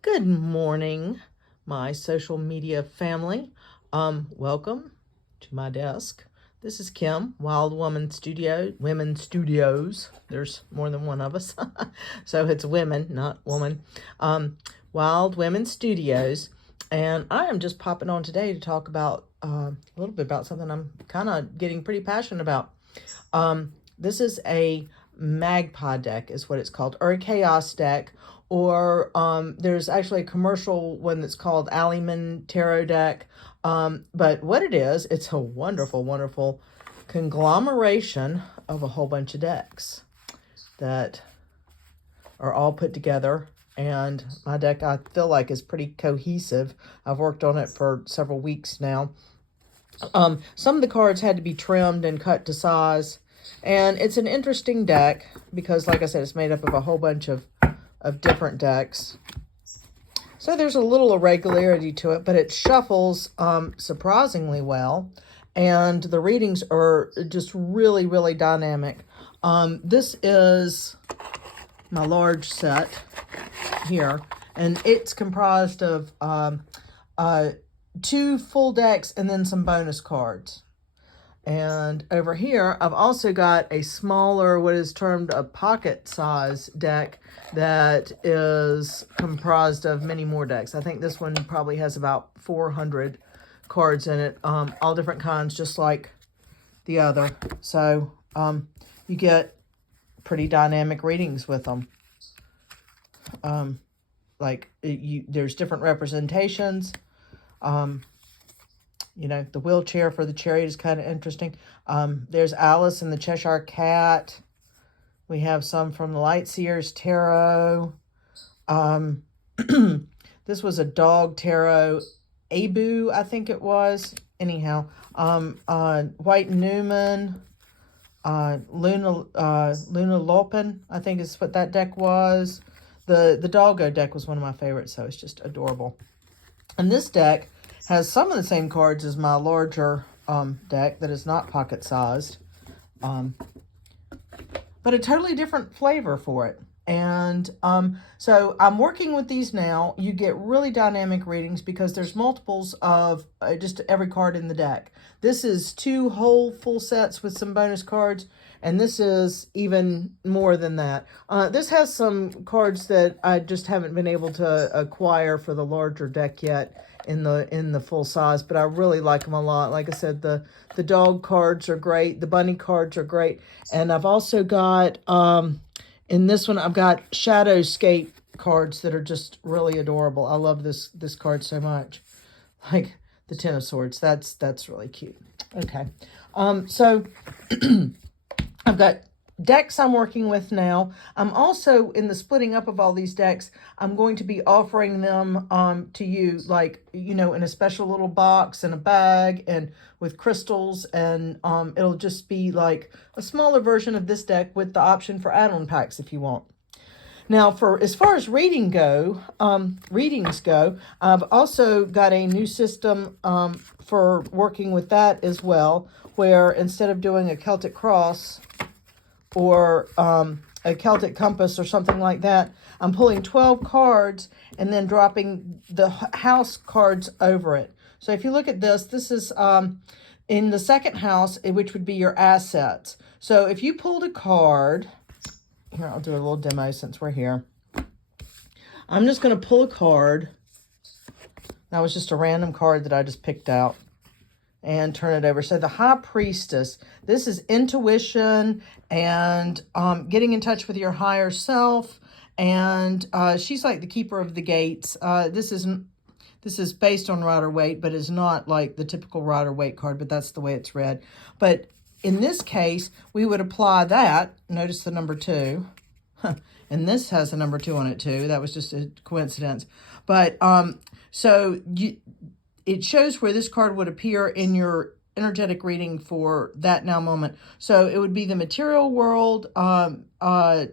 Good morning, my social media family. Welcome to my desk. This is Kim, Wylde Women Studios. There's more than one of us, so it's women, not woman. Wylde Womyn Studios, and I am just popping on today to talk about a little bit about something I'm kind of getting pretty passionate about. This is a Magpie deck, is what it's called, or a Chaos deck. Or there's actually a commercial one that's called Wylde Tarot deck. But what it is, it's a wonderful, wonderful conglomeration of a whole bunch of decks that are all put together. And my deck, I feel like, is pretty cohesive. I've worked on it for several weeks now. Some of the cards had to be trimmed and cut to size. And it's an interesting deck because, like I said, it's made up of a whole bunch of different decks. So there's a little irregularity to it, but it shuffles surprisingly well. And the readings are just really, really dynamic. This is my large set here, and it's comprised of 2 full decks and then some bonus cards. And over here, I've also got a smaller, what is termed a pocket size deck that is comprised of many more decks. I think this one probably has about 400 cards in it, all different kinds, just like the other. So you get pretty dynamic readings with them. There's different representations. The wheelchair for the chariot is kind of interesting. There's Alice and the Cheshire Cat. We have some from the Lightseers Tarot. This was a dog tarot. Abu, I think it was. Anyhow, White Newman. Luna Lopin, I think is what that deck was. The Doggo deck was one of my favorites, so it's just adorable. And this deck has some of the same cards as my larger deck that is not pocket sized, but a totally different flavor for it. And so I'm working with these now. You get really dynamic readings because there's multiples of just every card in the deck. This is 2 whole full sets with some bonus cards, and this is even more than that. This has some cards that I just haven't been able to acquire for the larger deck yet in the full size, but I really like them a lot. Like I said, the dog cards are great, the bunny cards are great, and I've also got in this one I've got Shadowscape cards that are just really adorable. I love this card so much, like the Ten of Swords. That's really cute. Okay, so I've got decks I'm working with now. I'm also, in the splitting up of all these decks, I'm going to be offering them to you, like, in a special little box and a bag and with crystals, and it'll just be like a smaller version of this deck with the option for add-on packs if you want. Now, as far as readings go, I've also got a new system for working with that as well, where instead of doing a Celtic cross or a Celtic compass or something like that, I'm pulling 12 cards and then dropping the house cards over it. So if you look at this, this is in the second house, which would be your assets. So if you pulled a card, here, I'll do a little demo since we're here. I'm just going to pull a card. That was just a random card that I just picked out, and turn it over. So the High Priestess, this is intuition and getting in touch with your higher self. And she's like the keeper of the gates. This is based on Rider-Waite, but is not like the typical Rider-Waite card, but that's the way it's read. But in this case, we would apply that. Notice the number 2. And this has a number 2 on it too. That was just a coincidence. But it shows where this card would appear in your energetic reading for that now moment. So it would be the material world,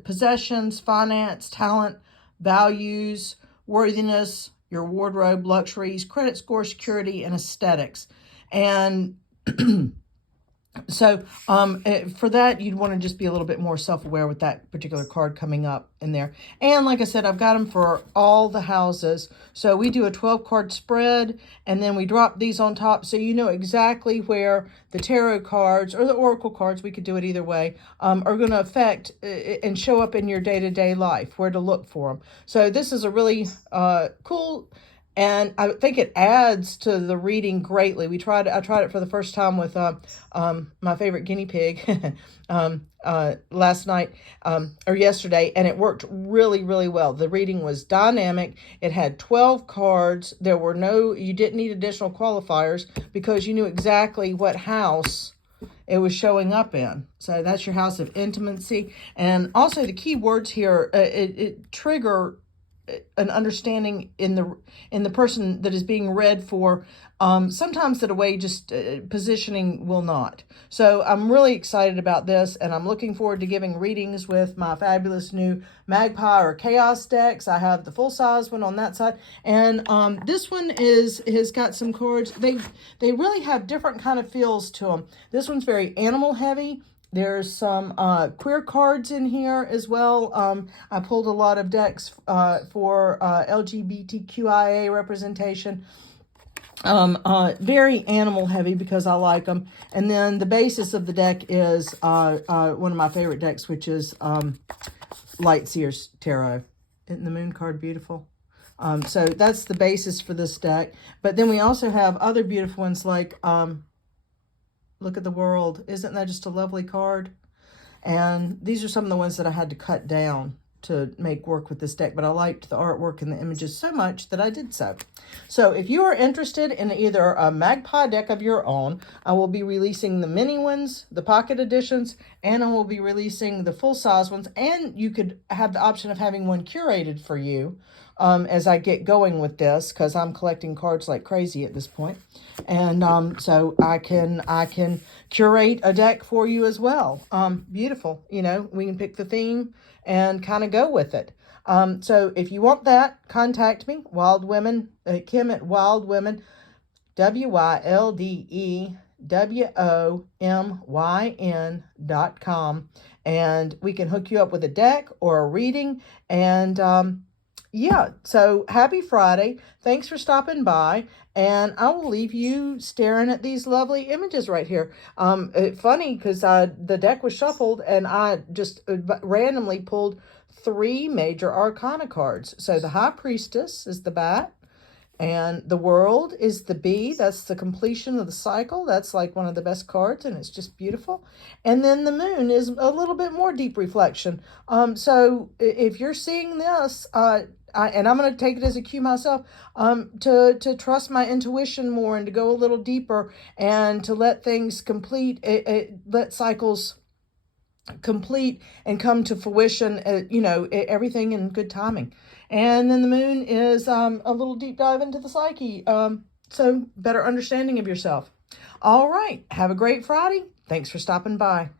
possessions, finance, talent, values, worthiness, your wardrobe, luxuries, credit score, security, and aesthetics. And So for that, you'd want to just be a little bit more self-aware with that particular card coming up in there. And like I said, I've got them for all the houses. So we do a 12-card spread, and then we drop these on top so you know exactly where the tarot cards or the oracle cards, we could do it either way, are going to affect and show up in your day-to-day life, where to look for them. So this is a really cool, and I think it adds to the reading greatly. I tried it for the first time with my favorite guinea pig last night or yesterday, and it worked really, really well. The reading was dynamic. It had 12 cards. You didn't need additional qualifiers because you knew exactly what house it was showing up in. So that's your house of intimacy. And also the key words here, it trigger an understanding in the person that is being read for, sometimes that a way just positioning will not. So I'm really excited about this, and I'm looking forward to giving readings with my fabulous new Magpie or Chaos decks. I have the full size one on that side, and this one has got some cards. They really have different kind of feels to them. This one's very animal heavy. There's some queer cards in here as well. I pulled a lot of decks for LGBTQIA representation. Very animal heavy because I like them. And then the basis of the deck is one of my favorite decks, which is Lightseer's Tarot. Isn't the moon card beautiful? So that's the basis for this deck. But then we also have other beautiful ones like... Look at the World. Isn't that just a lovely card? And these are some of the ones that I had to cut down to make work with this deck, but I liked the artwork and the images so much that I did so. So if you are interested in either a Magpie deck of your own, I will be releasing the mini ones, the pocket editions, and I will be releasing the full-size ones, and you could have the option of having one curated for you as I get going with this, because I'm collecting cards like crazy at this point. And so I can curate a deck for you as well. Beautiful. You know, we can pick the theme and kind of go with it. So if you want that, contact me, Wylde Womyn, Kim at Wylde Womyn, WYLDEWOMYN.com, and we can hook you up with a deck or a reading. And yeah, so happy Friday. Thanks for stopping by. And I will leave you staring at these lovely images right here. Funny because the deck was shuffled and I just randomly pulled 3 major arcana cards. So the High Priestess is the bat, and the World is the bee. That's the completion of the cycle. That's like one of the best cards, and it's just beautiful. And then the Moon is a little bit more deep reflection. So if you're seeing this, and I'm going to take it as a cue myself, to trust my intuition more and to go a little deeper and to let things complete, let cycles complete and come to fruition, everything in good timing. And then the Moon is a little deep dive into the psyche, so better understanding of yourself. All right, have a great Friday. Thanks for stopping by.